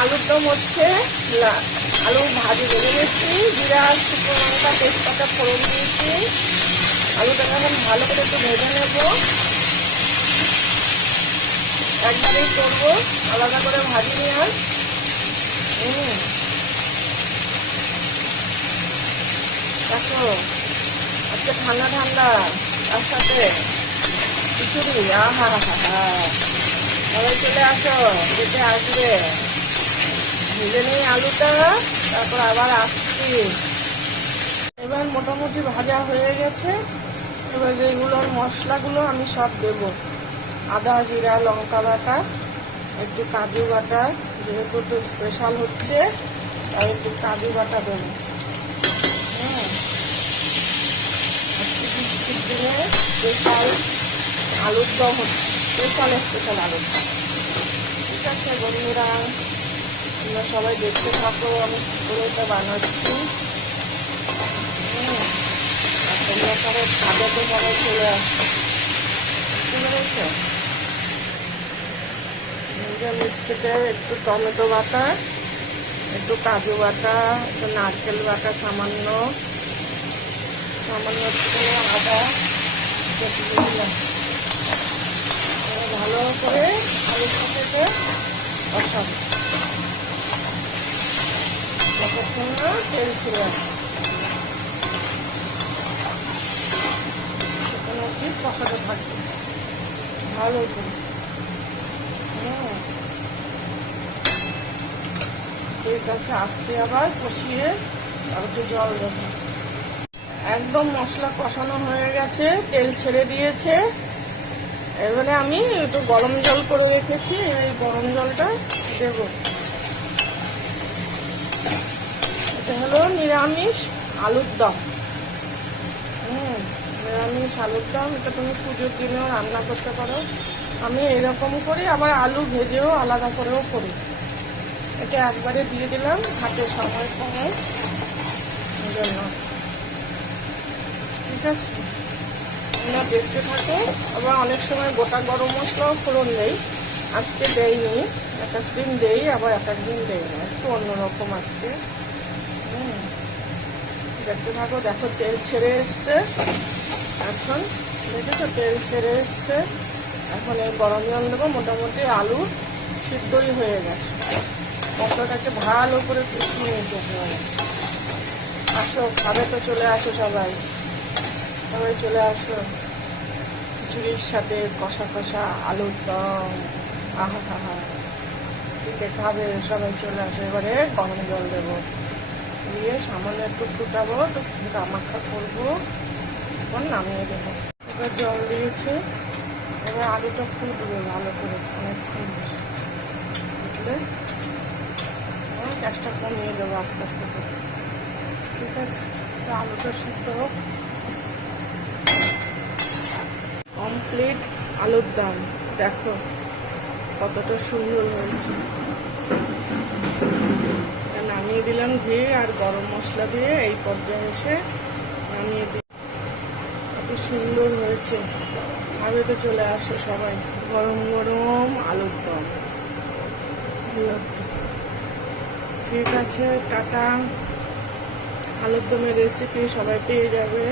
আলুর দম হচ্ছে। আলু ভাজি ভেজে নিচ্ছি, জিরা শুকনো লঙ্কা তেজপাতা ফোড়ন দিয়েছি। আলুটাকে এখন ভালো করে একটু ভেজে নেব, একবারেই করবো, আলাদা করে ভাজিনি আর। দেখো আজকে ঠান্ডা ঠান্ডা, তার সাথে খিচুড়ি। আহা হা হা, সবাই চলে আসো, যেতে আসবে। ভেজে নিই আলুটা, তারপর আবার আসছি। এবার মোটামুটি ভাজা হয়ে গেছে। এবার যেগুলোর মশলাগুলো আমি সব দেব, আদা জিরা লঙ্কা বাটা, একটু কাজু বাটা, যেহেতু একটু স্পেশাল হচ্ছে তাই একটু কাজু বাটা দেবো। দিনে স্পেশাল আলুর দম হচ্ছে, স্পেশাল আলুর দম। ঠিক আছে বন্ধুরা, তোমরা সবাই দেখতে থাকো আমি কি করে এটা বানাচ্ছি। আর তোমরা সবাই খাবে তো সবাই চলে আসো, বুঝতে পেরেছো? মিক্সিতে একটু টমেটো বাটা, একটু কাজু বাটা, একটু নারকেল বাটা, সামান্য একটু আদা দিলাম। ভালো করে আলুর সাথে কষাবো, যতক্ষণ না তেল ছেড়ে আসে তখন অবধি কষাতে থাকবে ভালো করে। ঠিক আছে, আসছে আবার কষিয়ে আর একটু জল দেবো। একদম মশলা কষানো হয়ে গেছে, তেল ছেড়ে দিয়েছে। এবারে আমি একটু গরম জল করে রেখেছি, এই গরম জলটা দেব। এটা হলো নিরামিষ আলুর দম। নিরামিষ আলুর দম, এটা তুমি পুজোর দিনেও রান্না করতে পারো। আমি এরকম করি, আবার আলু ভেজেও আলাদা করেও করি। এটা একবারে দিয়ে দিলাম, হাতে সময় কমে জন্য। ঠিক আছে, তোমরা দেখতে থাকো। আবার অনেক সময় গোটা গরম মশলাও ফোড়ন দেই, আজকে দেইনি। এক একদিন দেই, আবার এক একদিন দেই না, একটু অন্যরকম আজকে। দেখতে থাকো। দেখো তেল ছেড়ে এসছে এখন, দেখেছো তেল ছেড়ে এসছে। এখন এই গরম জল দেবো। মোটামুটি আলু সিদ্ধই হয়ে গেছে, মশলাটাকে ভালো করে কষিয়ে নিতে হবে। আসো, খাবে তো চলে আসো সবাই, সবাই চলে আসো। খিচুড়ির সাথে কষা কষা আলুর দম, আহা হা হা, ঠিক খাবে সবাই চলে আসো। এবারে গরম জল দেবো, দিয়ে সামান্য একটু ফুটাবো, তো মাখা করবো, এবার নামিয়ে দেবো। এবার জল দিয়েছি, এবার আলুটা ফুটবে ভালো করে অনেকক্ষণ ফুটলে গ্যাসটা কমিয়ে দেবো আস্তে আস্তে করে। ঠিক আছে, আলুটা সিদ্ধ হোক। কমপ্লিট আলুর দম, দেখো কতটা সুন্দর হয়েছে। নামিয়ে দিলাম ঘি আর গরম মশলা দিয়ে, এই পর্যায়ে এসে নামিয়ে দিই। কত সুন্দর হয়েছে, খাবে তো চলে আসে সবাই। গরম গরম আলুর দম। ঠিক আছে, টাটা। আলুর দমের রেসিপি সবাই পেয়ে যাবে।